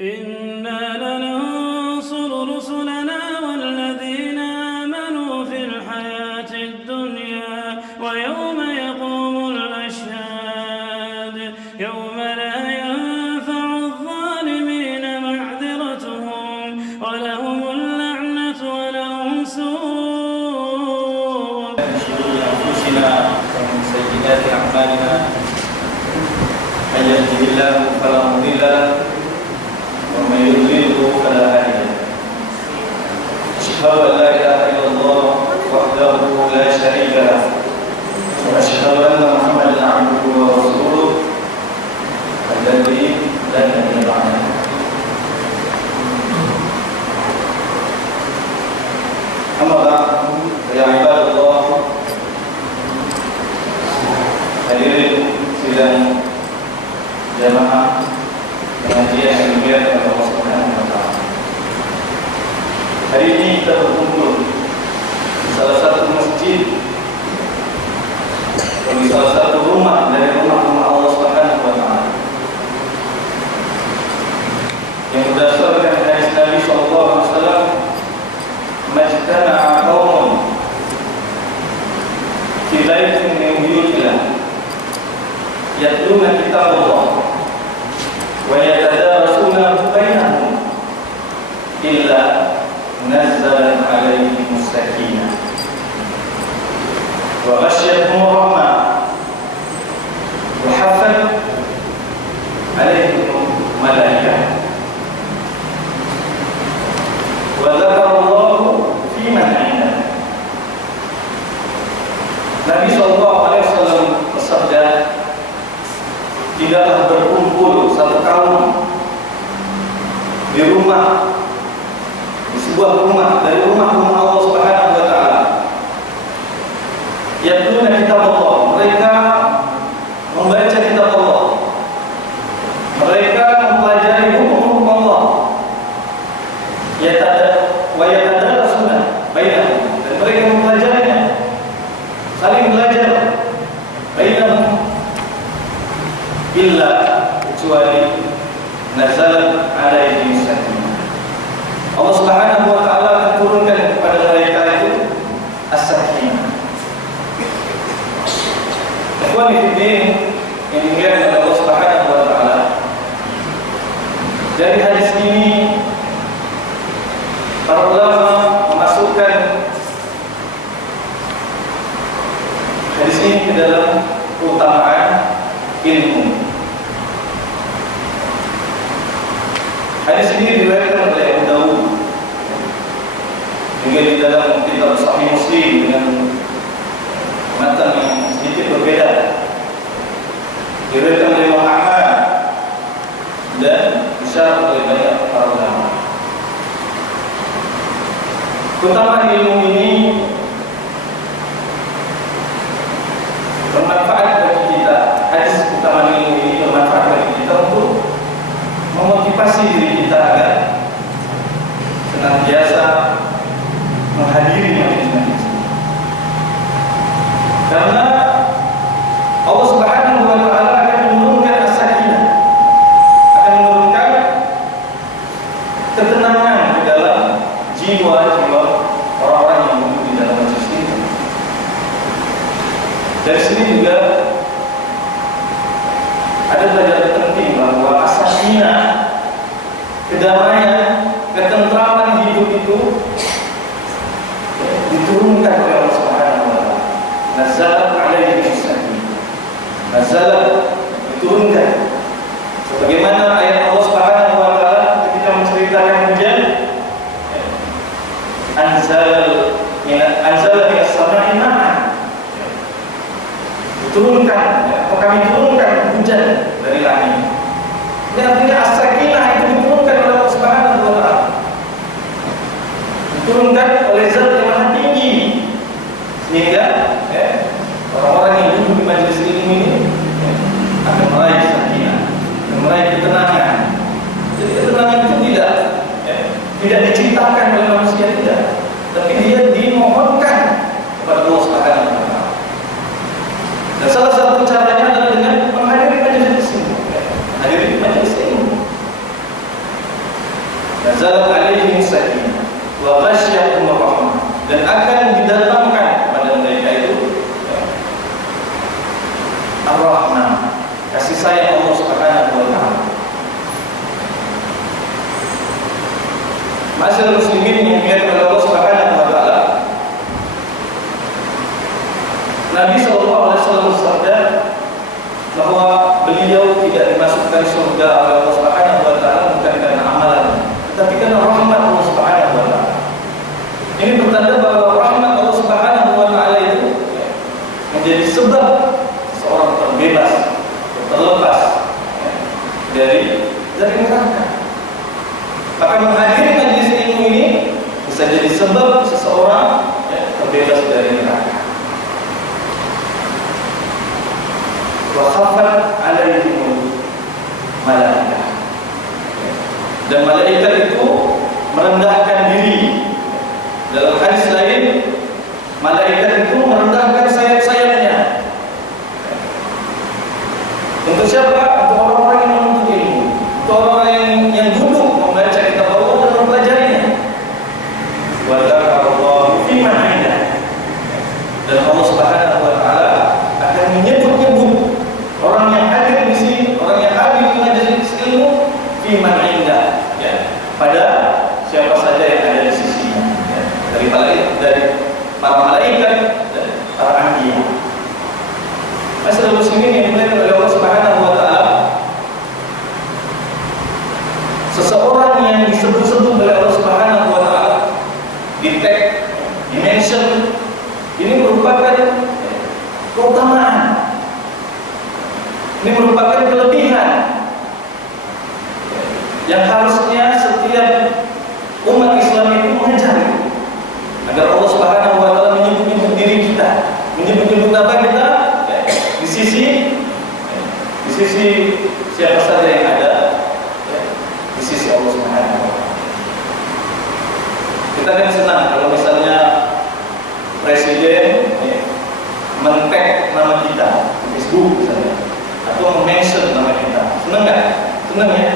إنا لننصر رسلنا والذين آمنوا في الحياة الدنيا ويوم يقوم الأشهاد يوم لا ينفع الظالمين معذرتهم ولهم اللعنة ولهم سوء من شرور أنفسنا ومن سيئات أعمالنا من يهده الله فلا مضل له ومن يضلله فلا هادي له. أشهد أن لا إله إلا الله وحده لا شريك له وأشهد أن محمدا عبده ورسوله الذي لا نبي بعده. أما بعد فيا عباد الله, hadirin sidang jamaah pengajian yang dimuliakan oleh Allah Subhanahu wa taala. Hari ini kita berkumpul di salah satu masjid atau di salah satu rumah dari rumah-rumah Allah Subhanahu wa taala yang berdasarkan hadis Nabi sallallahu alaihi wasallam, majtama'a qaumun fi baitin min buyutillah yatluna kitabullah wa yatadarasunahu bainahum illa nazzalat alaihim as-sakinah wa ghasyiyatuhum rahmah wa haffat alaihim malaikah wa dzakarallahu fi man 'indah. Nabi sallallahu alaihi wasallam bersabda, tidaklah berkumpul satu kaum di rumah, di sebuah rumah dari rumah-rumah Allah Subhanahu wa taala, yatluna kitab Allah, mereka membaca kitab Allah, mereka mempelajari hukum-hukum Allah, wa yatadarasuna bainahum, dan mereka mempelajarinya, saling belajar bainahum, illa kecuali nazalat alaihim sakinah, Allah Subhanahu wa taala akan turunkan kepada mereka itu as-sakinah. Ikhwani fi din yang dimuliakan oleh Allah Subhanahu wa taala, dari hadis ini para ulama memasukkan hadis ini ke dalam keutamaan ilmu. Hadis ini diriwayatkan oleh Abu Dawud juga di dalam kitab Sahih Muslim dengan matan yang sedikit berbeda. Diriwayatkan oleh Muhammad dan disyarah oleh banyak para ulama. Keutamaan ilmu ini bermanfaat bagi kita. Hadis keutamaan ilmu ini bermanfaat bagi kita untuk memotivasi diri kita agar senantiasa menghadiri majelis-majelis. Karena Allah Subhanahu wa taala akan menurunkan as-sakinah, akan menurunkan ketenangan di dalam jiwa-jiwa orang-orang yang duduk di dalam majelis ini. Dari sini juga ada pelajaran penting bahwa as-sakinah, kedamaian, ketentraman hidup itu diturunkan oleh Allah Subhanahu wa taala. Nazalat alaihim as-sakinah. Nazalat, diturunkan. Sebagaimana ayat Allah Subhanahu wa taala ketika menceritakan hujan, anzala minas sama'i ma'an. Diturunkan, kami turunkan hujan dari langit. Ini artinya as-sakinah itu diturunkan oleh Allah Subhanahu wa taala, diturunkan oleh Zat yang Maha Tinggi, sehingga orang-orang yang duduk di majelis ilmu ini akan meraih sakinah, akan meraih ketenangan. nazalat alaihim sakinah wa ghasyiyatuhum rahmah, dan akan didatangkan kepada mereka itu ar-rahmah, kasih sayang Allah Subhanahu wa taala. Masyaallah muslimin yang dimuliakan oleh Allah Subhanahu wa taala, Nabi SAW bersabda bahwa beliau tidak dimasukkan surga oleh Allah Subhanahu wa taala bukan karena amalan, tetapi karena rahmat Allah Subhanahu wa taala. Ini bertanda bahwa rahmat Allah Subhanahu wa taala itu menjadi sebab seorang terbebas, terlepas dari neraka. Maka menghadiri majelis ilmu ini bisa jadi sebab seseorang terbebas dari neraka. Wa khafat alaihim malaikah, dan malaikat itu merendahkan diri. Dalam hadis lain, malaikat itu merendahkan sayap-sayapnya. Untuk siapa? Untuk orang-orang yang menuntut ilmu, untuk orang-orang yang duduk membaca kitab Allah dan mempelajarinya. Wa dzakarallaha fi man 'indah, dan Allah Subhanahu wa taala akan menyebut-nyebut orang yang hadir di sini, orang yang hadir di majelis ilmu, fi man 'indah, ya, pada siapa saja yang ada di sisinya, ya, dari para malaikat dan para anbiya. Masyaallah muslimin yang dimuliakan oleh Allah Subhanahu wa taala, seseorang yang disebut-sebut oleh Allah Subhanahu wa taala, di-tag, di-mention, ini merupakan keutamaan, ini merupakan kelebihan yang harusnya setiap umat Islam itu mengejar, agar Allah Subhanahu wa taala menyebut-nyebut diri kita, menyebut-nyebut nama kita di sisi siapa saja yang ada di sisi Allah Subhanahu wa taala. Kita kan senang kalau misalnya presiden men-tag nama kita di Facebook misalnya, atau men-mention nama kita. Senang nggak? Senang ya?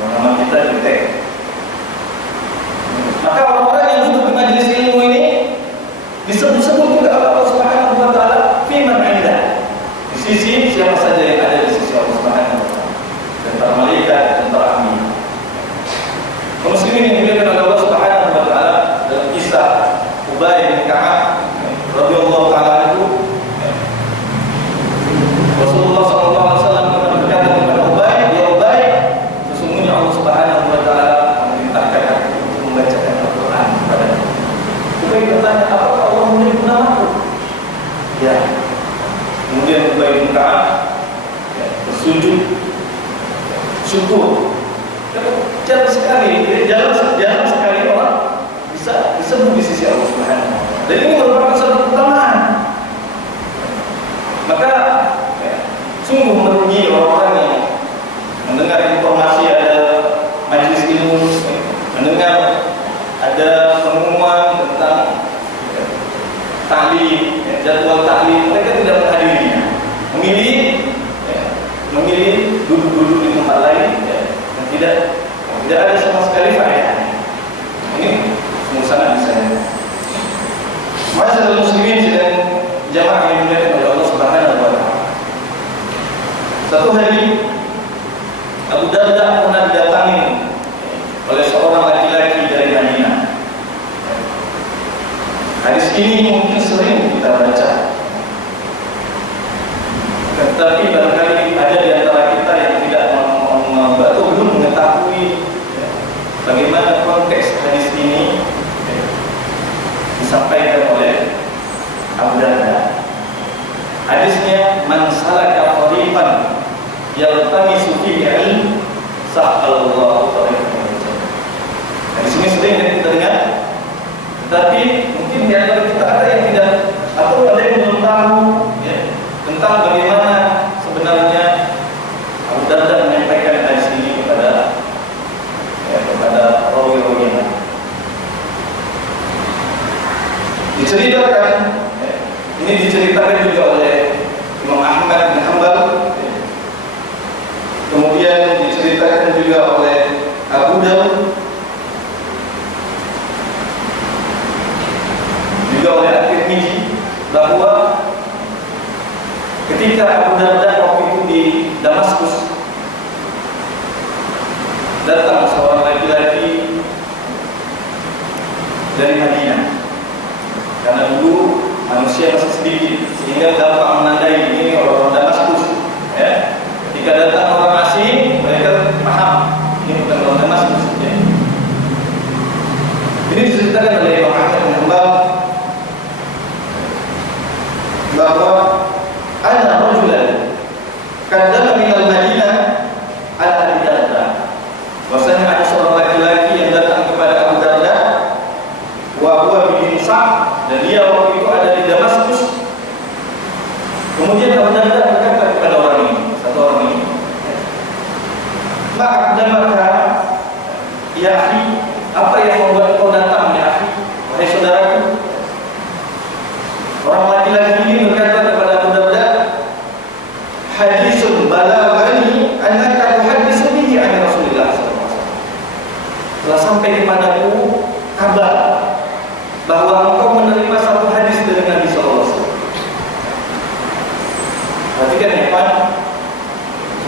Nama kita di-tag. Maka orang-orang yang duduk di majelis ilmu ini disebut-sebut juga oleh Allah Subhanahu wa taala fi man 'indah, di sisi siapa saja yang ada di sisi Allah Subhanahu wa taala, dan para malaikat dan para anbiya. Kaum muslimin yang dimuliakan oleh Allah Subhanahu wa taala, dalam kisah Ubay bin Ka'ab radhiyallahu taala anhu, Rasulullah sallallahu alaihi wasallam pernah berkata kepada Ubay, "Ya Ubay, sesungguhnya Allah Subhanahu wa taala memerintahkan aku untuk membacakan Al-Qur'an kepadamu." Ubay bertanya, "Apakah Allah menyebut namaku?" Ya. Kemudian Ubay bin Ka'ab bersujud syukur. Jarang sekali orang bisa disebut di sisi Allah Subhanahu wa taala. Dan ini merupakan satu keutamaan. Maka sungguh merugi orang-orang yang mendengar informasi ada majelis ilmu, mendengar ada pengumuman tentang taklim, jadwal taklim, mereka tidak menghadirinya, memilih duduk-duduk di tempat lain, dan tidak ada sama sekali faedahnya. Ini semua sangat disayangkan. Masyaallah muslimin dan jamaah yang dimuliakan oleh Allah Subhanahu wa taala. Satu hari Abu Darda pernah didatangi oleh seorang laki-laki dari Madinah. Hadis ini mungkin sering kita baca, tetapi barangkali ada di antara kita yang tidak atau belum mengetahui bagaimana konteks hadis ini disampaikan oleh Abu Darda. Hadisnya, "Man salaka tariqan yaltamisu fihi ilm sahhalallahu tariqan." Hadis ini sering kita dengar, tetapi mungkin di antara kita ada yang tidak, atau ada yang belum tahu tentang bagaimana sebenarnya Abu Darda menyampaikan hadis ini kepada rawi-rawinya. Ini diceritakan juga oleh Imam Ahmad bin Hanbal, kemudian diceritakan juga oleh Abu Dawud, ketika Abu Darda waktu itu di Damaskus, datang seorang laki-laki dari Madinah. Karena dulu manusia masih sedikit, sehingga gampang menandai ini orang Damaskus. Ya. Ketika datang orang asing, mereka paham ini bukan orang Damaskus. Ya. Ini diceritakan oleh Imam Ahmad bin Hanbal bahwa ana rajulan qaddama min al-Madinah ala Abi Darda. Bahwasanya ada seorang laki-laki yang datang kepada Abu Darda, wa huwa bin Sa'd, dan dia waktu itu ada di Damaskus. Kemudian Abu Darda berkata kepada orang ini, satu orang ini, "Ma'aqdamaka ya akhi, apa yang membuat kau datang ya akhi, wahai saudaraku?" Orang laki-laki ini berkata kepada Abu Darda, "Hadisun balaghani annaka tuhaddisu bihi an Rasulillah sallallahu alaihi wasallam." Telah sampai kepadaku kabar bahwa engkau menerima satu hadis dari Nabi sallallahu alaihi wasallam. Perhatikan ya, Pak.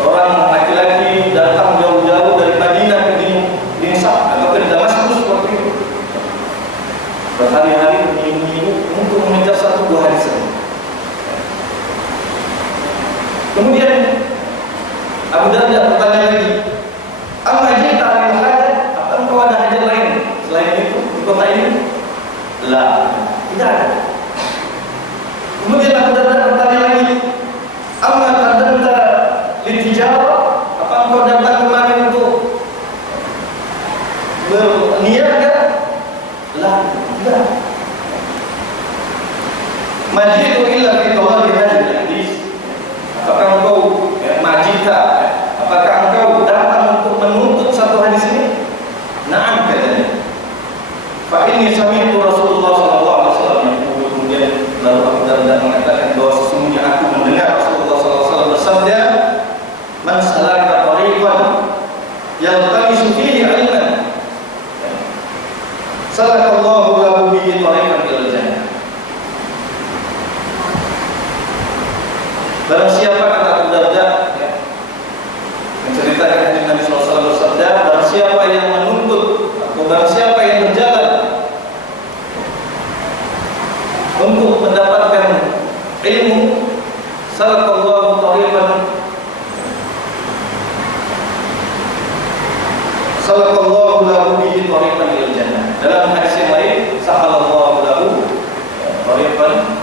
Seorang laki-laki datang jauh-jauh dari Madinah ke Dimashq atau ke Damaskus waktu itu. Berhari-hari berminggu untuk mengejar satu buah hadis. Kemudian Abu Darda bertanya lagi, "Amma jita al hajat? Apa engkau ada hajat lain selain itu di kota ini?" "La, tidak ada." Kemudian Abu Darda bertanya lagi, "Amma qadamta litijarah? Apa engkau datang kemari untuk berniaga?" "La, tidak." "Majitu illa fi tawali hadis hadis." Apakah engkau majita? Apakah engkau datang untuk menuntut satu hadis ini? "Na'am," katanya. "Fa inni sami'tu Rasulullah sallallahu alaihi wasallam yaqulu." Kemudian lalu Abu Darda mengatakan bahwa sesungguhnya aku mendengar Rasulullah sallallahu alaihi wasallam bersabda, "Man salaka tariqan yaltamisu fihi 'ilman, salakallahu lahu bihi tariqan ilal jannah." Barang siapa, kata Abu Darda, ya, menceritakan hadis Nabi SAW bersabda, barang siapa yang menuntut atau barang siapa yang berjalan untuk mendapatkan ilmu, salakallahu tariqan, salakallahu lahu bihi tariqan ilal jannah. Dalam hadis yang lain, sahalallahu lahu tariqan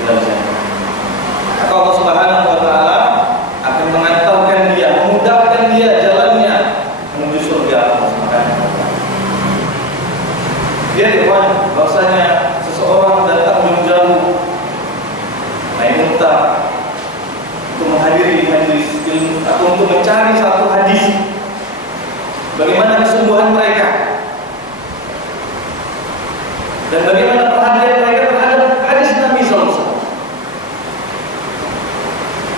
ilal jannah. Maka Allah Subhanahu wa taala akan mengantarkan dia, memudahkan dia jalannya menuju surga Allah Subhanahu wa taala. Dia dewan bahwasanya seseorang datang jauh naik unta untuk menghadiri majelis ilmu atau untuk mencari satu hadis. Bagaimana kesungguhan mereka dan bagaimana perhatian mereka terhadap hadis Nabi sallallahu alaihi wasallam.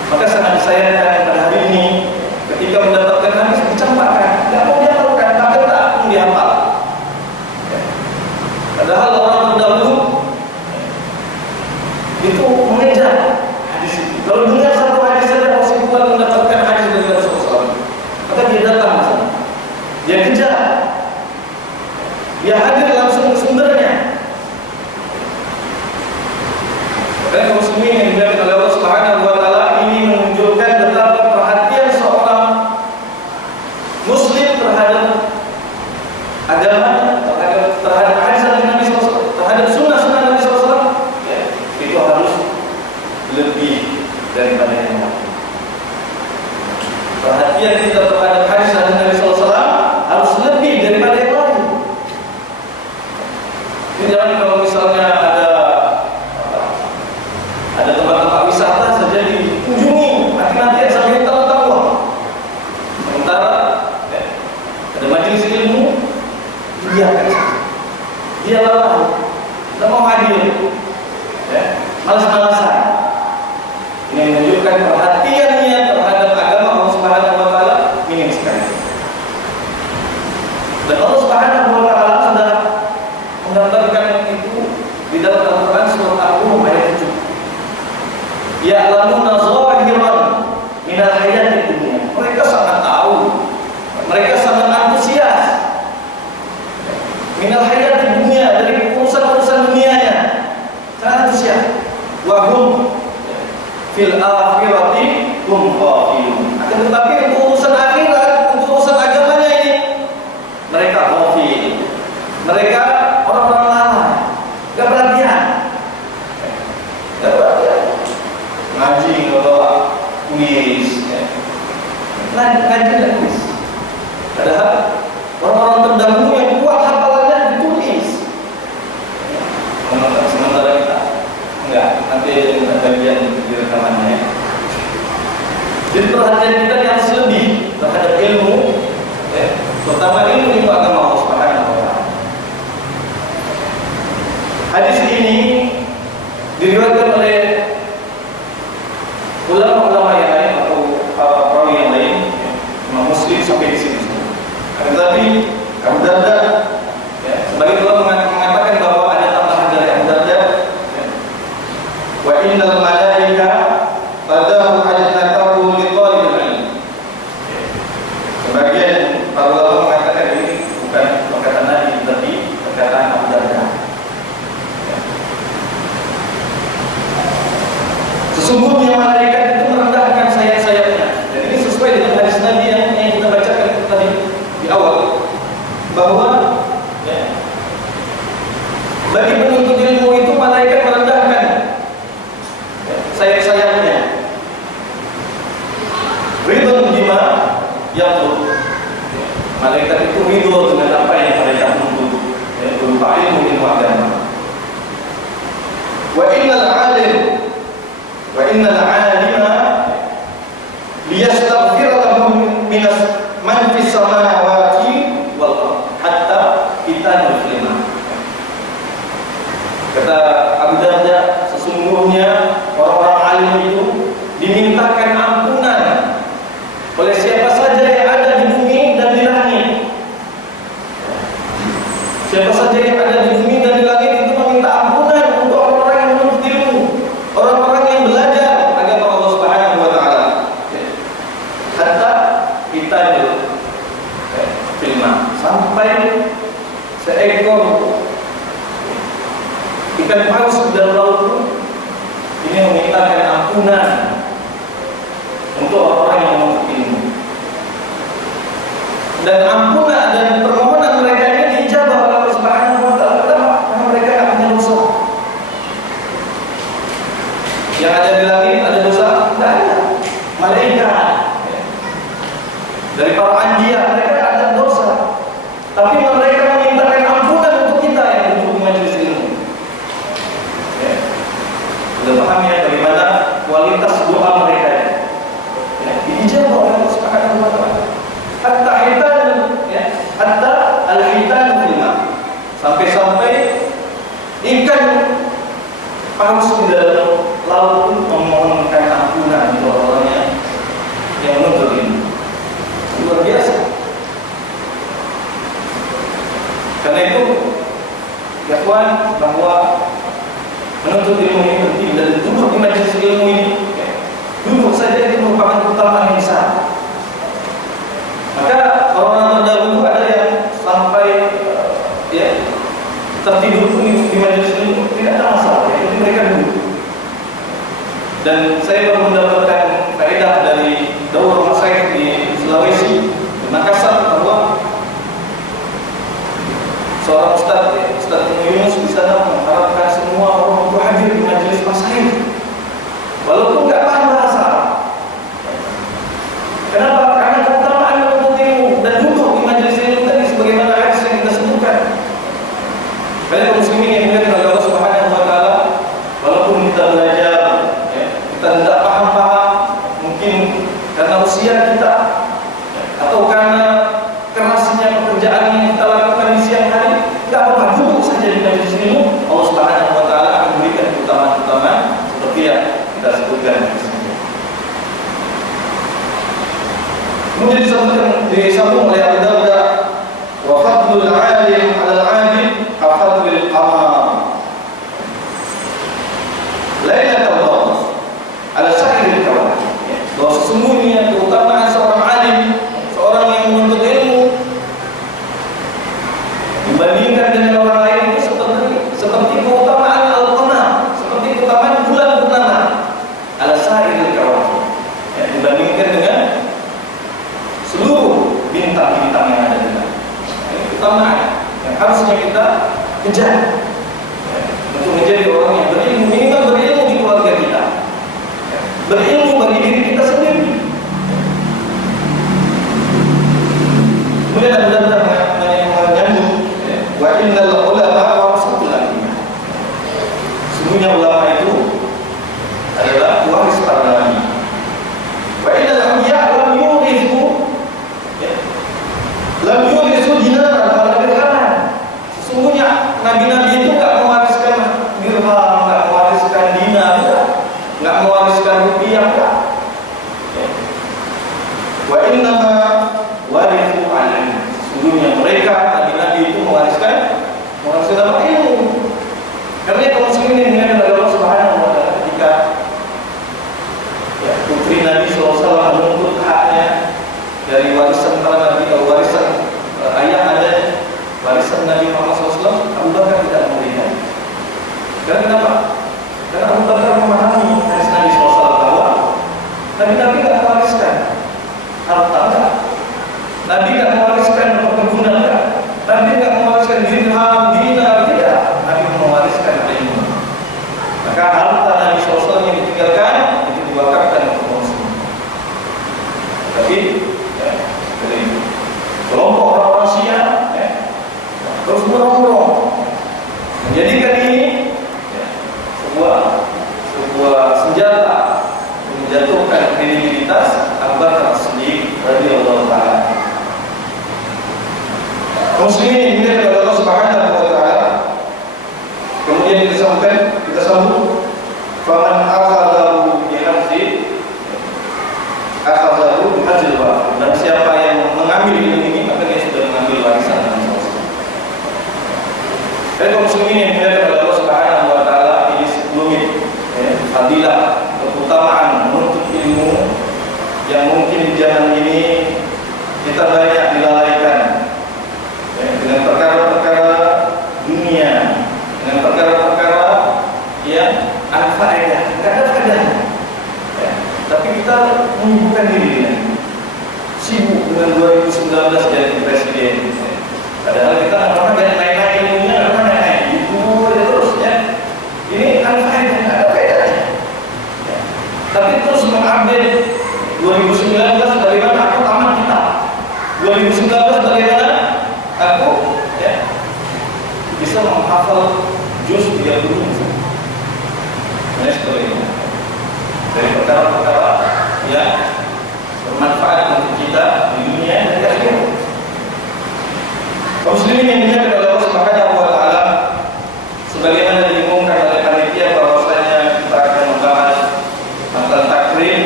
Maka sangat disayangkan pada hari ini ketika mendapatkan hadis dicampakkan, tidak mau dihafalkan, bahkan tak pun dihafal. Padahal orang terdahulu itu mengejar hadis itu. Kalau dengar satu hadis saja masih bukan mendapatkan hadis dari Rasulullah SAW, maka dia datang ke sana, dia kejar, dia hadir langsung ke sumbernya. Dan muslimin yang dimuliakan oleh Allah Subhanahu wa taala, ini menunjukkan betapa perhatian seorang muslim terhadap agama, terhadap hadis Nabi SAW, terhadap sunnah-sunnah Nabi SAW, ya, itu harus lebih daripada yang lain. Perhatian kita terhadap hadis Nabi SAW harus lebih daripada yang lain. Ini jangan kalau misalnya ada tempat-tempat wisata saja dikunjungi, nanti sampai tahu-tahu. Sementara ya, ada majelis ilmu, dia lalai, tidak mau hadir, ya, malas-malasan. Ini menunjukkan perhatiannya terhadap agama Allah Subhanahu wa taala minim sekali. Dan Allah Subhanahu wa taala sudah menggambarkan itu di dalam Al-Qur'an surat Al-Rum ayat 7. Ya'lamuna sampai di sini. Tetapi Abu Darda, ya, sebagai ulama mengatakan bahwa ada tambahan dari Abu Darda, ya. Wa innal malaika qadahu ajnatahu li talibil ilm. Sebagian para ulama mengatakan ini bukan perkataan Nabi, tapi perkataan Abu Darda. Sesungguhnya malaikat itu merendahkan sayap-sayapnya. Dan ini sesuai dengan hadis Nabi yang kita bacakan tadi di awal, bahwa ya, bagi penuntut ilmu itu malaikat merendahkan ya, sayap-sayapnya. Ridho bima yaqul. Malaikat itu ridho dengan apa yang mereka menuntut, ya, berupa ilmu agama. Wa innal alima liyastaghfir lahum minas man fis samawati wal ardh hatta itanul filma. Kata Abu Darda, sesungguhnya orang-orang alim itu dimintakan ampunan oleh siapa saja yang ada di bumi dan di langit. Siapa saja yang ada di bumi dan di langit itu meminta ampunan untuk orang-orang yang menuntut ilmu, orang-orang yang belajar agama Allah Subhanahu wa taala. Hatta itanul filma, sampai seekor ikan paus di dalam laut ini memintakan ampunan untuk orang yang menuntut ilmu. Dan ampunan dan permohonan mereka ini dijabah oleh Allah Subhanahu wa taala. Kenapa? Karena mereka tidak punya dosa. Yang ada di langit ada dosa? Tidak ada. Malaikat dari para anbiya mereka ada dosa. Tapi mereka memintakan ampunan untuk kita yang duduk di majelis ilmu. Ya. Sudah paham ya bagaimana kualitas doa mereka? Ya, dijawab oleh Allah Subhanahu wa taala. Hatta al-hitan filma. Sampai-sampai ikan paus di dalam laut memohonkan ampunan untuk orang yang menuntut ilmu. Luar biasa. Karena itu, ya kawan, bahwa menuntut ilmu ini penting dan duduk di majelis ilmu ini, ya, duduk saja itu merupakan keutamaan yang besar. Maka orang terdahulu ada yang sampai ya tertidur pun di majelis ilmu tidak ada masalah, ya, itu mereka duduk. Dan saya baru mendapatkan faedah dari daurah masyayikh di Sulawesi, di Makassar, bahwa seorang ustaz Yunus di sana mengharapkan semua orang untuk hadir di majelis masyayikh, walaupun nggak paham bahasa. Kenapa? Karena keutamaan menuntut ilmu dan duduk di majelis ilmu tadi sebagaimana hadis yang kita sebutkan. Kalian muslimin yang dimuliakan oleh Allah Subhanahu wa taala, walaupun kita belajar, ya, kita tidak paham-paham, mungkin karena usia kita atau karena kerasnya pekerjaan yang kita lakukan di siang hari, tidak apa-apa, duduk saja di majelis ilmu. Allah Subhanahu wa taala akan memberikan keutamaan-keutamaan seperti yang kita sebutkan di sini. Kemudian disambung oleh Abu Darda, wa fadlul 'alim 'alal 'abid ka fadlil qamar lailatul qamar 'ala sa'iril kawakib. Bahwa sesungguhnya keutamaan seorang alim, seorang yang menuntut ilmu dibandingkan dengan orang lain itu seperti keutamaan al-qamar, seperti keutamaan bulan purnama 'ala sa'iril kawakib, ya, dibandingkan dengan seluruh bintang-bintang yang ada di dalam. Ini keutamaan yang harusnya kita kejar, ya, untuk menjadi orang yang berilmu, minimal berilmu di keluarga kita, ya, berilmu bagi diri kita sendiri. Kemudian ada menyambung, ya, wa innal ulama warasatul anbiya. Sesungguhnya ulama itu adalah waris para nabi. Wa innal anbiya lam yurithu dinaran wala dirhaman. Sesungguhnya nabi-nabi itu enggak mewariskan dirham, enggak mewariskan dinar, enggak mewariskan rupiah. Wa innama muslimin yang dimuliakan oleh Allah Subhanahu wa taala. Kemudian kita sambung faman akhadahu bihadzi akhadahu bihadzil wa. Dan siapa yang mengambil ilmu ini maka dia sudah mengambil warisan Nabi SAW. Kaum muslimin yang dimuliakan oleh Allah Subhanahu wa taala, ini sebelumnya fadilah keutamaan menuntut ilmu yang mungkin di zaman ini kita banyak dilalaikan dengan perkara-perkara dunia, dengan perkara-perkara yang al-faedah, tidak ada faedahnya. Tapi kita menyibukkan diri dengan sibuk dengan 2019 jadi presiden. Padahal kita orang jangan naik-naik ilmunya, orang naik-naik itu terus ya. Ini al-faedah, tidak ada faedahnya. Tapi terus mengupdate 2019 bagaimana aku tamat kitab, 2019 bagaimana aku bisa menghafal juz 30 misalnya. Nah, seperti ini. Dari perkara-perkara yang bermanfaat untuk kita di dunia dan di akhirat. Kaum muslimin yang dimuliakan oleh Allah Subhanahu wa taala, sebagaimana diumumkan oleh panitia bahwasanya kita akan membahas tentang takrib,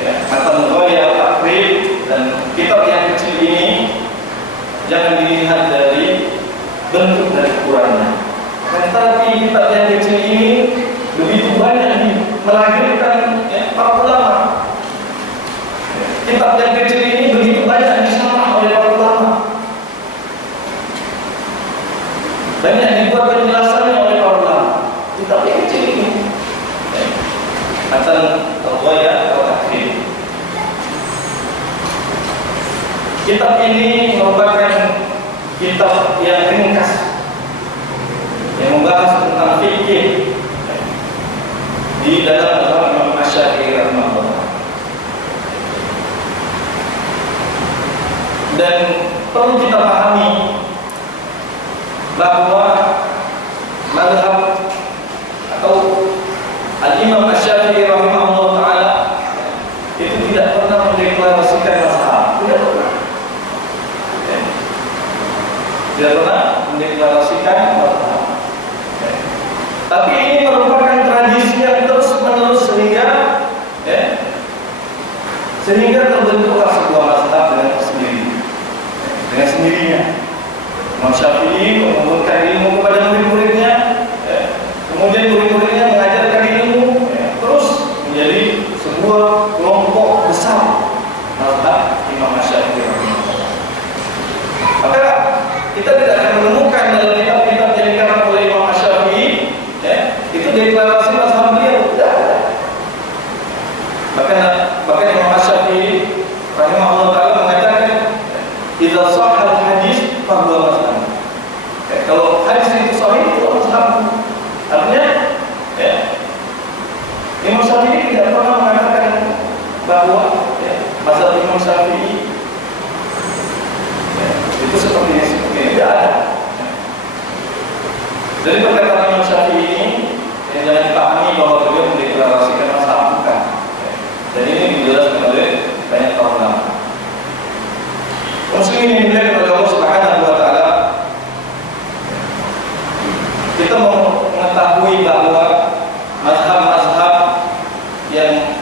tentang ghaya takrib, dan kitab yang kecil ini jangan dilihat dari bentuk dan ukurannya. Tetapi kitab yang kecil ini begitu banyak melahirkan para ulama. Kitab yang kecil ini begitu banyak disyarah oleh para ulama. Banyak dibuat penjelasannya oleh para ulama. Kitab yang kecil ini tentang ghaya atau takrib. Kitab ini merupakan kitab yang ringkas yang membahas tentang fikih di dalam Imam Asy-Syafi'i rahimahullah. Dan perlu kita pahami bahwa mazhab atau Al-Imam Asy-Syafi'i rahimahullah taala itu tidak pernah mendeklarasikan mazhab, tidak pernah. Tidak pernah mendeklarasikan mazhab. Tapi ini merupakan tradisi yang terus-menerus sehingga terbentuklah sebuah mazhab dengan sendirinya. Imam Syafi'i mengumpulkan ilmu kepada murid-muridnya, kemudian murid-muridnya mengajarkan ilmu, terus menjadi sebuah kelompok besar mazhab Imam Syafi'i. Maka kita tidak akan menemukan dalam kitab-kitab yang dikarang oleh Imam Syafi'i itu deklarasi mazhab beliau, tidak ada. Bahkan Imam Syafi'i rahimahullah taala mengatakan idza shahha al-hadis fa huwa mazhab. Kalau hadis itu sahih itu mazhab. Artinya Imam Syafi'i tidak pernah mengatakan bahwa mazhab Imam Syafi'i itu seperti ini, tidak ada. Dari perkataan Imam Syafi'i ini yang jangan dipahami bahwa beliau mendeklarasikan mazhab, bukan. Dan ini dijelaskan oleh banyak para ulama. Muslimin yang dimuliakan oleh Allah Subhanahu wa taala, kita mau mengetahui bahwa mazhab-mazhab yang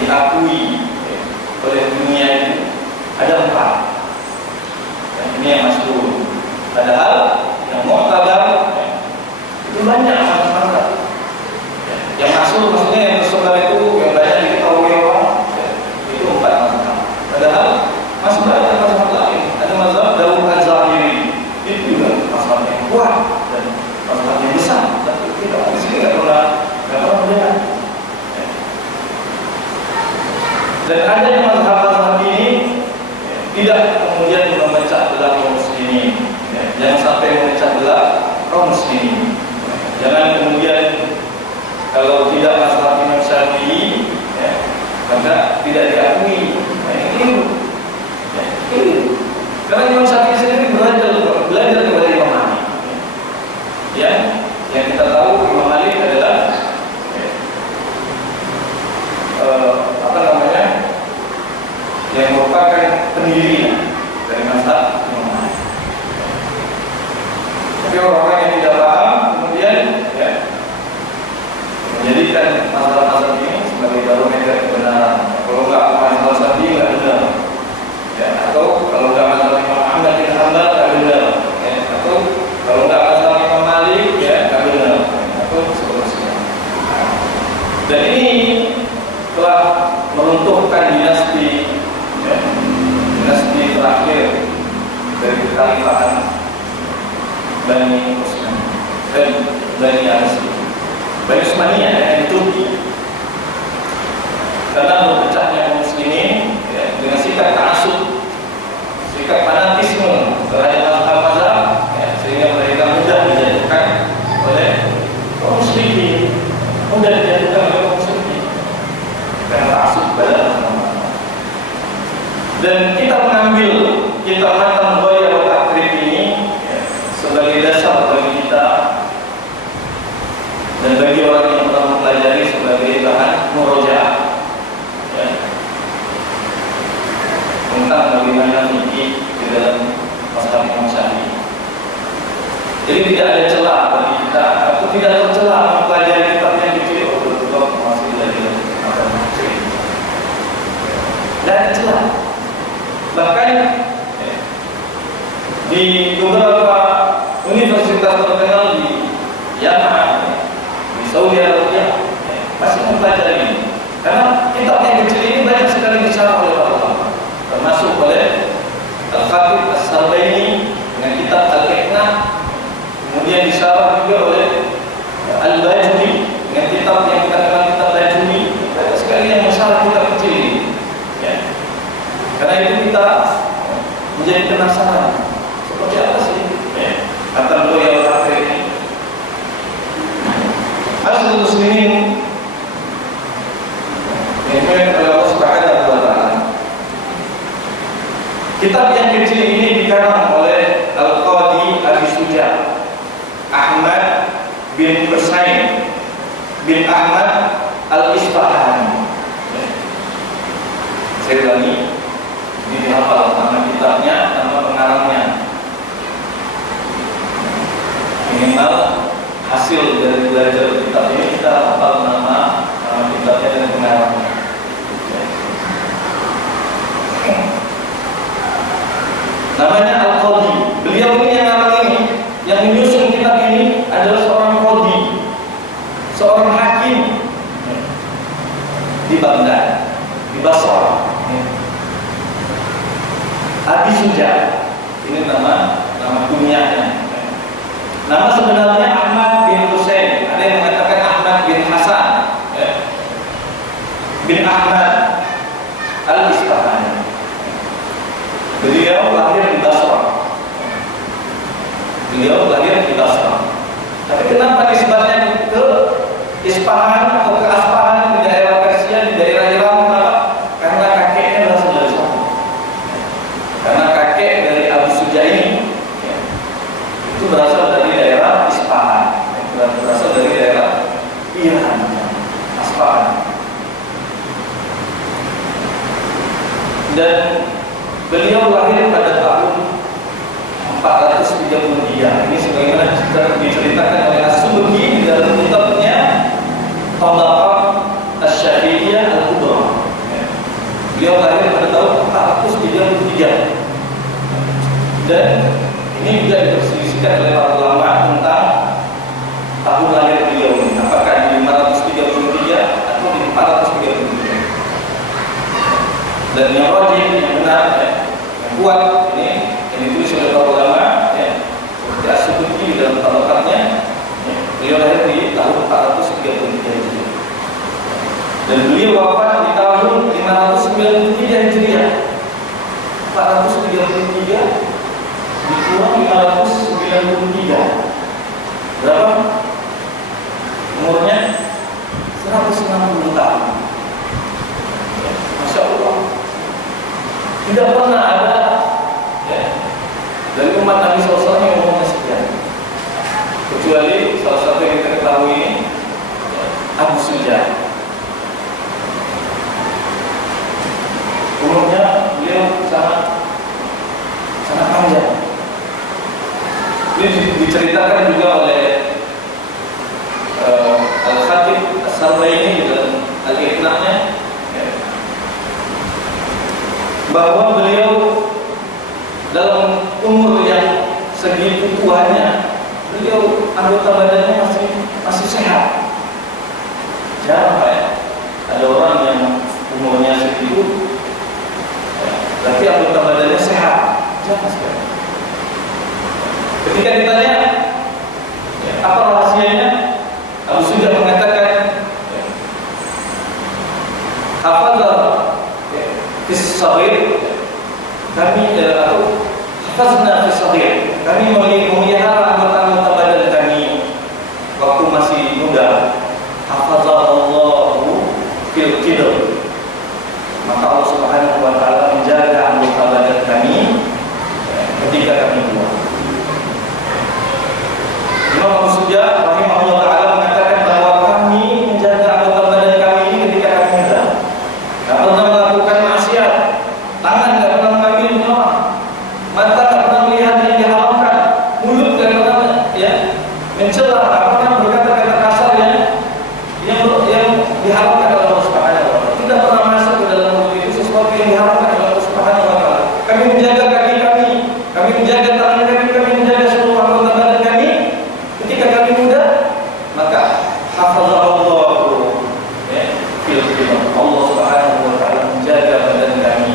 diakui oleh dunia ini ada 4. Ini yang masyhur. Padahal yang mu'tabar itu banyak mazhab. Yang masyhur maksudnya yang tersebar itu yang banyak diketahui orang itu 4 mazhab. Padahal masih banyak mazhab lain. Ada mazhab Daud Az-Zahiri, itu juga mazhab yang kuat dan mazhab yang besar. Tapi kita di sini nggak pernah mendengar. Dan ada yang mazhab-mazhab ini tidak kemudian memecah belah kaum muslimin. Jangan sampai memecah belah kaum muslimin. Jangan kemudian kalau tidak mazhab Imam Syafi'i, maka tidak diakui. Ini karena Imam Syafi'i sendiri belajar kepada Imam Malik. Yang kita tahu Imam Malik adalah yang merupakan pendiri dari mazhab Imam Malik. merupakan dinasti terakhir dari kekhalifahan Bani Utsman dan Bani Utsmaniyah yang Turki. Karena berpecahnya kaum muslimin dengan sikap ta'assub, sikap fanatisme terhadap mazhab, sehingga mereka mudah dijatuhkan oleh kaum muslimin, mudah dijatuhkan oleh kaum muslimin karena ta'assub pada mazhab. Dan kita mengambil kitab Matan Ghaya wa Taqrib ini sebagai dasar bagi kita dan bagi orang yang telah mempelajari sebagai bahan murojaah tentang bagaimana fikih di dalam mazhab Imam Syafi'i. Jadi tidak ada celah bagi kita, atau tidak ada celah mempelajari kitab yang kecil untuk masih belajar mazhab Syafi'i. Tidak ada celah. Bahkan di beberapa universitas terkenal di Yaman, di Saudi Arabia, masih mempelajari. Karena kitab yang kecil ini banyak sekali disyarah oleh para ulama, termasuk oleh Al-Khatib As-Sarbaini dengan kitab Al-Iqna, kemudian disyarah juga oleh Al-Bajuri dengan kitab yang kita kenal kitab Bajuri. Banyak sekali yang mensyarah kitab kecil ini. Karena itu kita menjadi penasaran seperti apa sih Matan Ghaya wa Taqrib ini. Ma'asyiral muslimin yang oleh Allah Subhanahu wa Ta'ala, kitab yang kecil ini dikarang oleh Al-Qadi Abi Suja Ahmad bin Husain bin Ahmad Al-Isfahani. Saya ulangi, ini dihafal nama kitabnya, nama pengarangnya. Minimal hasil dari belajar kitab ini kita hafal nama kitabnya dan pengarangnya. Namanya Al-Qadi. Beliau ini yang ngarang ini, yang menyusun kitab ini adalah seorang qadi, seorang hakim di Baghdad, di Basra. Abi Suja, ini nama kunyahnya. Nama sebenarnya Ahmad bin Husain. Ada yang mengatakan Ahmad bin Hasan bin Ahmad Al-Isfahani. Beliau lahir di Basra. Tapi kenapa nisbatnya ke Isfahan atau ke Asfahan, di daerah Persia, di daerah Iran? Kenapa? Karena kakeknya berasal dari sana. Karena kakek dari Abu Suja ini itu berasal dari daerah Isfahan, berasal dari daerah Iran, Asfahan. Dan beliau lahir pada tahun 433. Ini sebagaimana diceritakan oleh As-Subki di dalam kitabnya Tabaqat Asy-Syafi'iyah Al-Kubra. Beliau lahir pada tahun 433. Dan ini juga diperselisihkan oleh para ulama tentang tahun lahir beliau ini, apakah di 533 atau di 433. Dan yang wajib, yang benar, yang kuat ini yang ditulis oleh para ulama, seperti As-Subki di dalam tabaqatnya, beliau lahir di tahun 433. Dan beliau wafat di tahun 593 Hijriah. 433 dikurang 593. Berapa? Umurnya 160 tahun. Masya Allah. Tidak pernah ada dari umat Nabi SAW yang umurnya sekian, kecuali salah satu yang kita ketahui ini Abu Suja. Umurnya beliau sangat panjang. Ini diceritakan juga oleh Al-Khatib As-Sarbaini dalam Al-Iqna-nya, bahwa beliau dalam umur yang segitu tuanya, beliau anggota badannya masih sehat. Jarang ada orang yang umurnya segitu Ketika ditanya apa rahasianya, Abu Suja mengatakan hafazah fis-saghir, kami atau hafazna fis-saghir, kami memelihara anggota-anggota badan kami waktu masih muda. Hafazallahu fil kibar, maka Allah Subhanahu wa taala menjaga anggota badan kami ketika kami tua. Imam Abu Suja rahimahullah taala mengatakan bahwa kami menjaga anggota badan kami ini ketika kami muda. Tidak pernah melakukan maksiat, tangan tidak pernah mengambil haram, mata tidak pernah melihat yang diharamkan, mulut tidak pernah mencela, tidak pernah berkata-kata kasar yang diharamkan oleh Allah Subhanahu wa taala. Tidak pernah masuk ke dalam mulut itu sesuatu yang diharamkan oleh Allah Subhanahu wa taala. Kami menjaga kaki kami menjaga tangan kami menjaga seluruh anggota badan kami ketika kami muda, maka hafazallahu fil kibar. Allah Subhanahu wa taala menjaga badan kami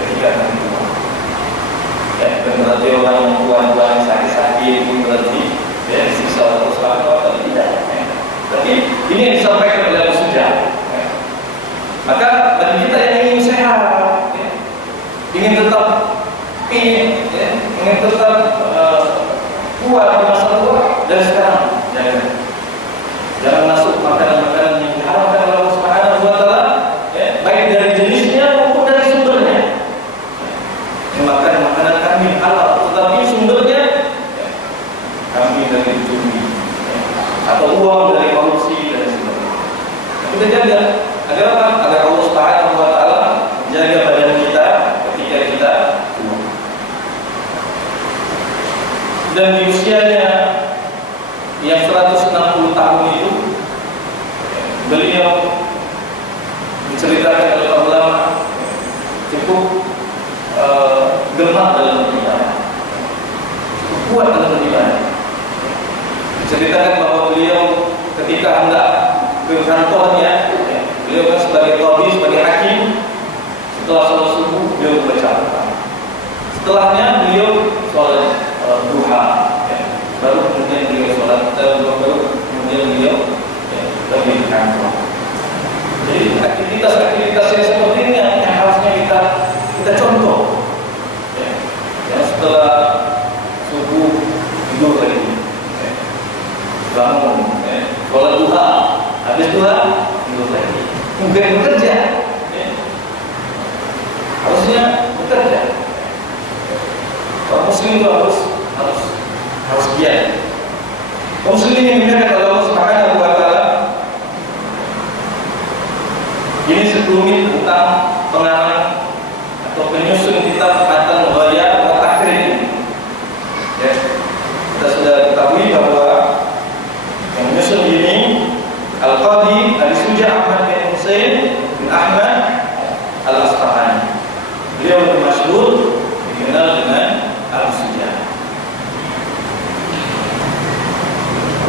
ketika kami tua. Bukan berarti orang yang tua sakit-sakit, bukan berarti disiksa oleh Allah Subhanahu wa taala, tidak. Tapi ini yang disampaikan oleh Abu Suja. Maka bagi kita yang ingin sehat, ingin tetap ingin tetap kuat di masa tua, dari sekarang jangan masuk makanan-makanan yang diharamkan oleh Allah Subhanahu wa taala, baik dari jenisnya maupun dari sumbernya. Makan makanan kami halal, tetapi sumbernya kami dari judi atau uang dari korupsi dan sebagainya. Kita jaga agar apa? Agar Allah Subhanahu wa taala menjaga badan kita ketika kita tua. Dan di usianya yang 160 tahun itu, beliau diceritakan oleh para ulama cukup gemar dalam beribadah, cukup kuat dalam beribadah. Diceritakan bahwa beliau ketika hendak ke kantornya, beliau kan sebagai qadhi, sebagai hakim, setelah sholat subuh beliau membaca Al-Quran. Setelahnya beliau sholat duha, baru kemudian beliau sholat, baru kemudian beliau pergi ke kantor. Jadi aktivitas-aktivitas yang seperti ini yang harusnya kita contoh. Setelah subuh tidur lagi, bangun, sholat duha, habis duha tidur lagi. Mungkin bekerja, harusnya bekerja. Orang muslim itu harus giat. Muslim yang dimuliakan oleh Allah Subhanahu wa taala, ini sekelumit tentang pengarang atau penyusun kitab Matan Ghaya wa Tahrir. Kita sudah ketahui bahwa yang menyusun ini Al-Qadhi Abu Suja Ahmad bin Husain bin Ahmad Al-Asfahani. Beliau lebih masyhur dikenal dengan Abu Suja.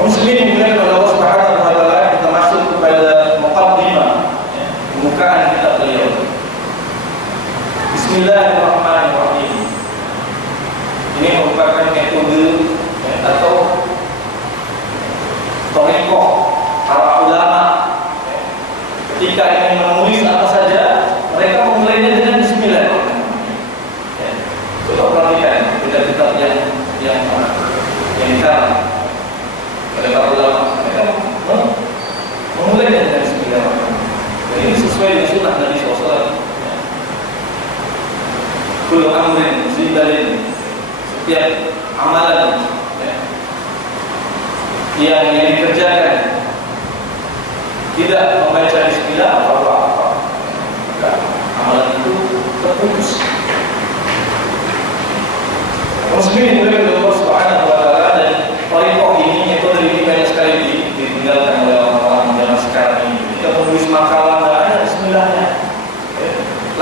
Muslimin yang dimuliakan oleh Allah Subhanahu wa taala, kita masuk kepada muqaddimah, pembukaan kitab beliau. Bismillahirrahmanirrahim. Ini merupakan metode atau thariqah para ulama ketika ingin menulis apa saja, mereka memulainya dengan bismillahirrahmanirrahim. Coba perhatikan kitab-kitab yang dikarang oleh para ulama, mereka memulainya dengan bismillahirrahmanirrahim. Dan ini sesuai dengan sunnah Nabi SAW. Kullu amrin zibalin, setiap amalan yang dikerjakan tidak membaca bismillah apa-apa, maka amalan itu terputus. Muslimin oleh Allah Subhanahu wa taala, dan thariqah ini, metode ini banyak sekali ditinggalkan oleh orang-orang zaman sekarang ini. Kita menulis makalah tidak ada bismillahnya,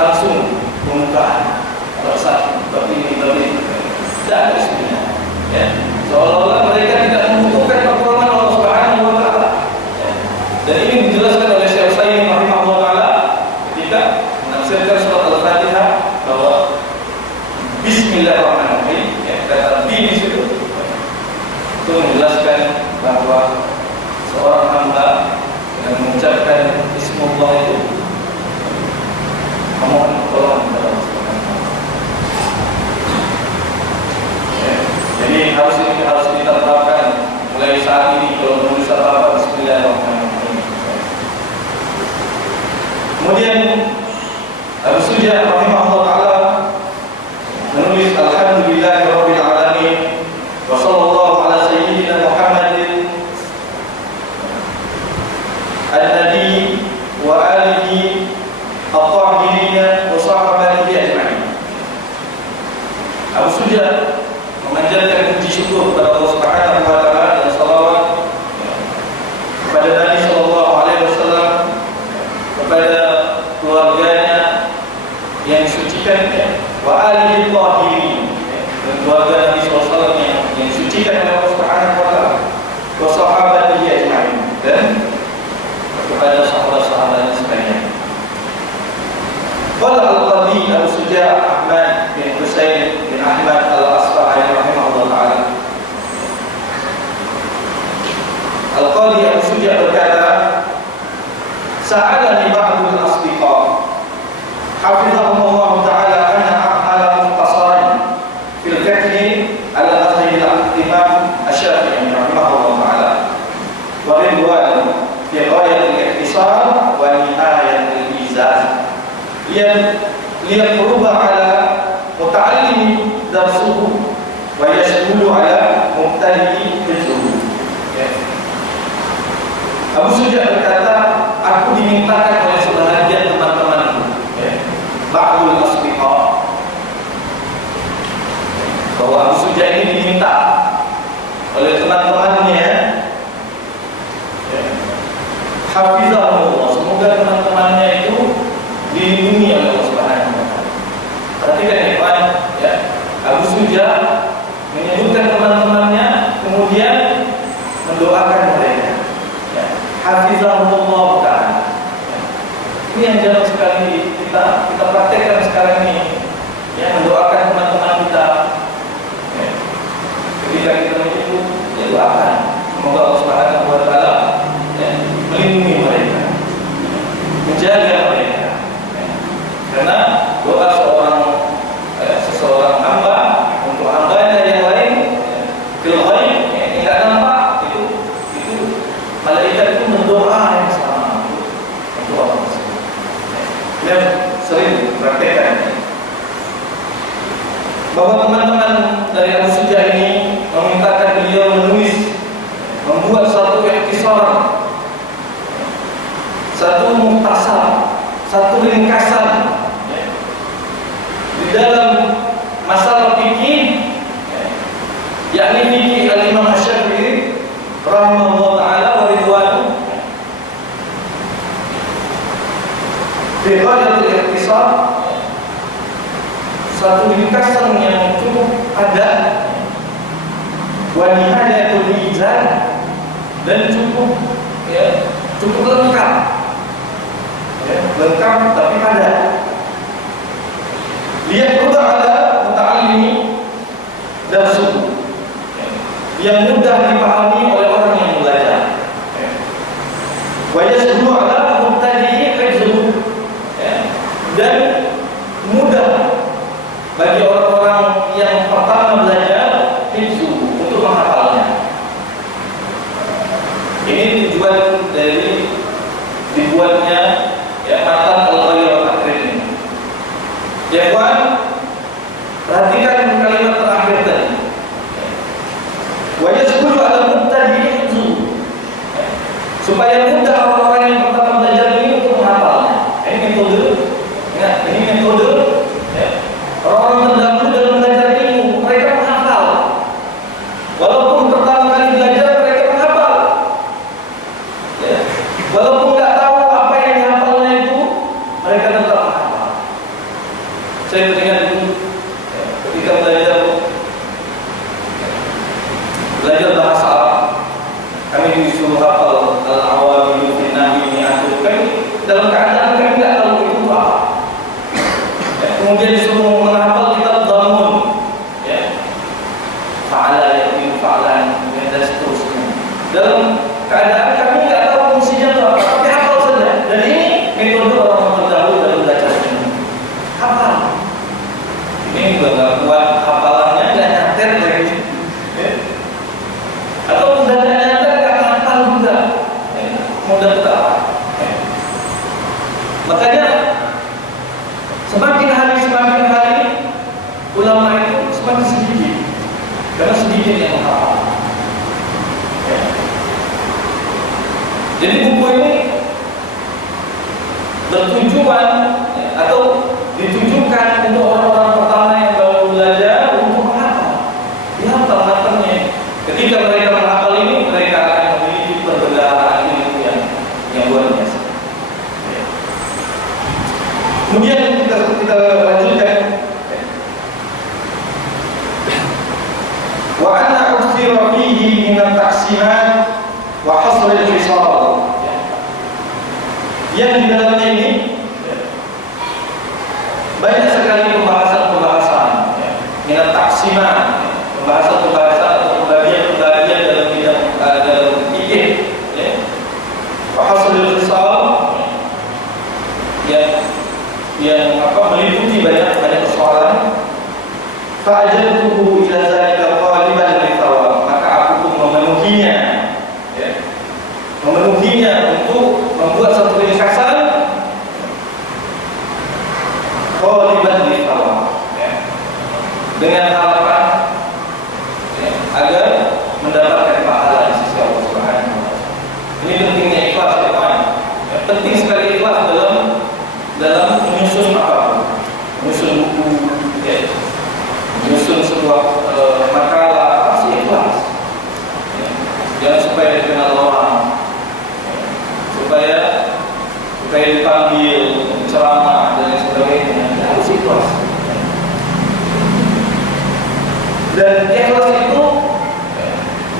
langsung pembukaan, tapi ini tidak ada bismillah. Seolah-olah mereka tidak membutuhkan pertolongan Allah Subhanahu wa taala. Dan ini dijelaskan oleh Syekh Utsaimin rahimahullah taala ketika menafsirkan surat Al-Fatihah bahwa bismillahirrahmanirrahim, kata bi di situ itu menjelaskan bahwa seorang hamba dengan mengucapkan Bismillah itu memohon pertolongan kepada Allah Subhanahu wa Ta'ala. Jadi harus kita terapkan mulai saat ini. Kalau menulis apa-apa, Bismillahirrahmanirrahim. Kemudian Abu Suja rahimahullah ta'ala menulis Alhamdulillahirabbil alamin wa sallallahu ala sayyidina Muhammadin an-nabi wa alihi at-tahirin wa sahabatihi ajma'in. Abu Suja memanjatkan puji syukur kepada Allah Subhanahu wa ta'ala dan salawat kepada Nabi sallallahu alaihi wasallam, kepada keluarganya yang disucikan, wa alihi tahirin, dan keluarga Nabi sallallahu alaihi wasallam yang disucikan oleh Allah Subhanahu wa ta'ala, wa sahabatihi ajma'in, dan kepada sahabat-sahabatnya sekalian. Qala al-Qadi Abu Suja Ahmad bin Husain bin Ahmad al-Asfahani rahimahullah ta'ala. Al-Qadi Abu Suja berkata, sa'alani ba'dul asdiqa hafizahumullah ta'ala anna a'mala mukhtasaran fil fiqhi al-mazhabi al-imam asy-Syafi'i rahimahullah ta'ala wa ridwan fi ghayat al-ikhtisar wa nihayat al-izaz liyaqruba ala muta'allimi darsuhu wa yashmulu ala mubtadi'i hifzuhu. Abu Suja berkata, aku dimintakan oleh sebahagian teman-temanku, ba'dul asdiqa, bahwa Abu Suja ini diminta oleh teman-temannya, hafizahullah, semoga teman-temannya itu dilindungi oleh Allah Subhanahu wa ta'ala. Perhatikan ya, Abu Suja menyebutkan teman-temannya, kemudian mendoakan mereka. Hafizahullah ta'ala. Ini yang jarang sekali kita praktekkan sekarang ini, ya, mendoakan teman-teman kita. Ketika kita menyebut, ya, doakan semoga Allah Subhanahu wa ta'ala melindungi mereka, menjaga mereka. Karena doa seseorang hamba untuk hambanya yang lain, fil ghaib, enggak nampak, itu malaikat itu mendoa yang sama untuk orang tersebut. Dia sering praktekkan bahwa teman-teman dari Abu Suja ini memintakan beliau membuat satu ikhtisar, satu mukhtasar, satu ringkasan di dalam masalah fikih, yakni fikih al-Imam Asy-Syafi'i rahimahullah ta'ala wa ridwanu fi ghayat al-ikhtisar, satu ringkasan yang cukup padat, wa nihayatul izan, dan cukup lengkap, lengkap tapi padat. Lihat mudah ada muta'allimi darsuh, yang mudah dipahami oleh orang yang belajar. Wa yasdulu ala mubtadi'i hifzuhu, dan mudah bagi orang-orang yang pertama belajar hifzuhu, untuk menghafalnya. Ini tujuan dari dibuatnya matan al-ghair al-akhir ini. Ya kawan, perhatikan kalimat terakhir tadi. Wa yasdulu ala mubtadi'i hifzuhu, supaya mudah orang-orang yang pertama belajar ini untuk menghafalnya. Ini metode. Ini metode. Orang-orang terdahulu dalam belajar ilmu, mereka menghafal. Walaupun pertama kali belajar, mereka menghafal. Walaupun nggak tahu apa yang dihafalnya itu, mereka tetap menghafal. Saya teringat dulu ketika belajar bahasa Arab, kami disuruh hafal al-awamil dalam keadaan kami nggak tahu fungsinya itu apa, tapi hafal saja. Dan ini metode orang terdahulu dalam belajar ini. Hafal. Ini juga nggak kuat hafalannya, nggak nyatet lagi. Atau sudah nggak nyatet nggak hafal juga. Mudah tak. Makanya semakin hari ulama itu semakin sedikit, karena sedikit yang menghafal. Jadi buku ini bertujuan atau ditujukan untuk orang-orang pertama yang baru belajar untuk menghafal. Dihafal matanya. Ketika mereka menghafal ini, mereka akan memiliki perbedaan ilmu yang luar biasa. Kemudian kita lanjutkan. Wa anna uksira fihi min at-taqsimat wa hasr al-hisab. Yang di dalamnya ini banyak sekali pembahasan min at-taqsimat, pembahasan atau pembagian dalam bidang dalam fikih, wa hasr al-hisab yang meliputi banyak persoalan. Fa'ajabtuhu ila zalika qaliban li thawab, maka aku pun memenuhinya untuk membuat satu ringkasan qaliban li thawab, dengan harapan agar mendapatkan pahala di sisi Allah Subhanahu wa taala. Ini pentingnya ikhlas, teman. Penting sekali ikhlas dalam menyusun apapun, menyusun buku, menyusun sebuah makalah, pasti ikhlas. Jangan supaya dikenal orang, supaya dipanggil ceramah dan sebagainya, harus ikhlas. Dan ikhlas itu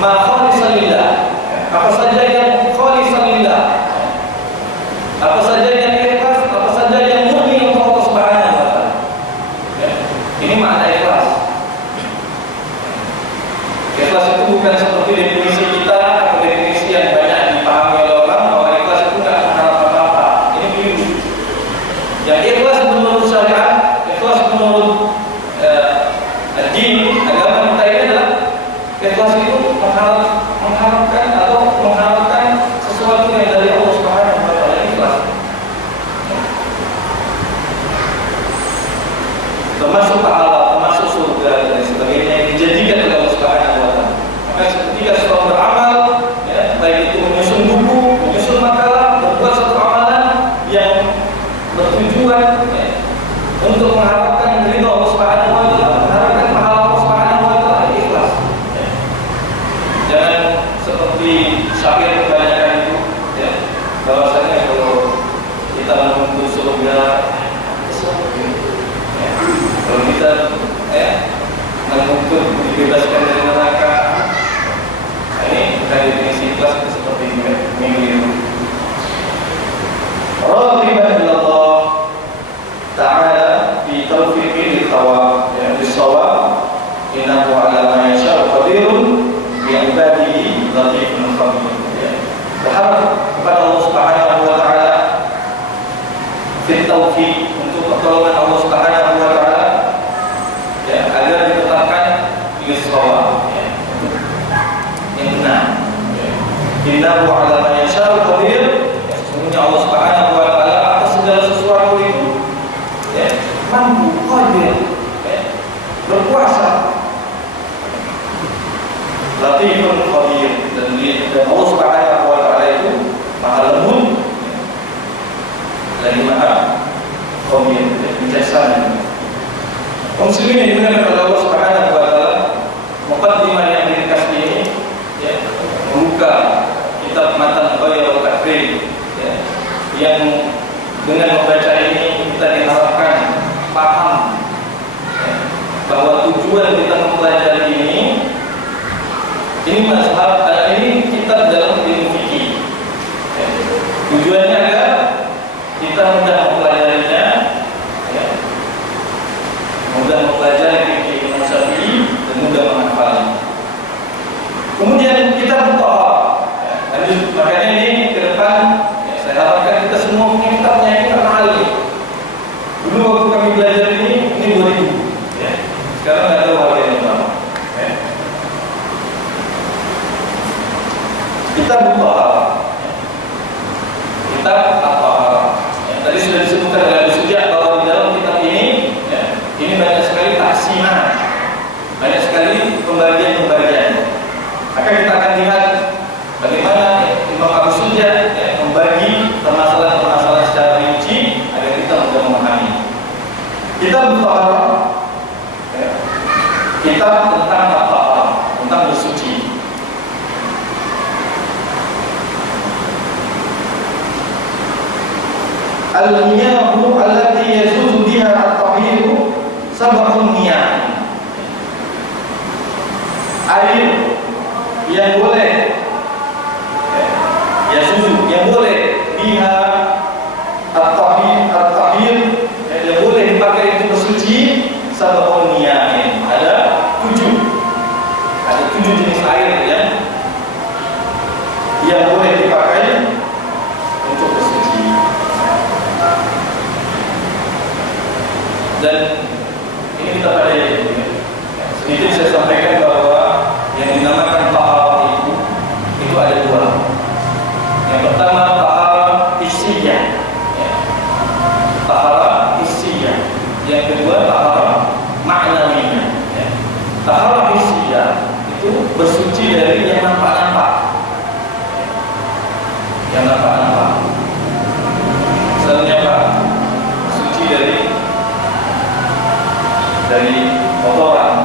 ma khalisan lillah, apa saja yang khalisan lillah, apa saja yang ikhlas, apa saja yang murni untuk Allah Subhanahu wa taala. Ini makna ikhlas. Ikhlas itu bukan seperti definisi kita atau definisi yang banyak dipahami oleh orang bahwa ikhlas itu tidak mengharap apa-apa. Ini keliru. Yang ikhlas menurut syariat, ikhlas menurut din, agama kita ini adalah ikhlas itu mengharapkan sesuatu yang dari Allah Subhanahu wa taala. Ikhlas termasuk pahala, termasuk surga dan sebagainya yang dijadikan oleh Allah Subhanahu wa taala. Maka ketika seorang beramal, baik itu menyusun buku, menyusun makalah, berbuat satu amalan yang bertujuan untuk mengharapkan ridha Allah Subhanahu wa taala, mengharapkan pahala Allah Subhanahu wa taala, ikhlas. Jangan seperti syair kebanyakan itu, bahwasanya kalau kita menuntut surga, kalau kita menuntut dibebaskan dari neraka, ini bukan definisi ikhlas itu seperti ini. Raghibah ila Allah Ta'ala fi taufiqil thawab bis-shawab, innahu 'ala ma yasha'u qadirun bi 'ibadihi latifun khabir. Berharap kepada Allah Subhanahu wa taala fi taufiq, untuk pertolongan Allah Subhanahu wa taala agar ditetapkan bis-shawab, yang benar. Innahu 'ala ma yasha'u qadir. Sesungguhnya Allah Subhanahu wa taala atas segala sesuatu itu mampu, qadir, berkuasa. Latifun khabir, dan Allah Subhanahu wa taala itu maha lembut lagi maha khabir, bijaksana. Muslimin yang dimuliakan oleh Allah Subhanahu wa taala, muqaddimah yang diringkas ini membuka kitab Matan Ghairul Takrim, yang dengan membaca ini kita diharapkan paham bahwa tujuan kita mempelajari ini mazhab, ini kitab dalam ilmu fikih. Tujuannya agar kita mudah mempelajarinya, mudah mempelajari fikih Imam Syafi'i dan mudah menghafalnya. Kemudian kita buka Kitab Taharah. Kitab Taharah. Tadi sudah disebutkan oleh Sujah bahwa di dalam kitab ini, ini banyak sekali taksiman, banyak sekali pembagian-pembagian. Maka kita akan lihat bagaimana Imam Abu Sujah membagi permasalahan-permasalahan secara rinci agar kita mudah memahami. Kitab Taharah, kitab tentang taharah, tentang bersuci. Al-miyahu allati yajuzu biha at-tahhiru sab'un miyah. Air yang boleh yang boleh biha at-tahhir yang boleh dipakai untuk bersuci sab'un miyah. Ada 7 jenis air yang boleh dipakai untuk bersuci. Dan ini kita pada sedikit saya sampaikan bahwa yang dinamakan taharah itu ada 2. Yang pertama taharah hissiyah, taharah hissiyah. Yang kedua taharah ma'nawiyah. Taharah hissiyah itu bersuci dari yang nampak-nampak, yang nampak-nampak. Misalnya apa? Bersuci dari kotoran,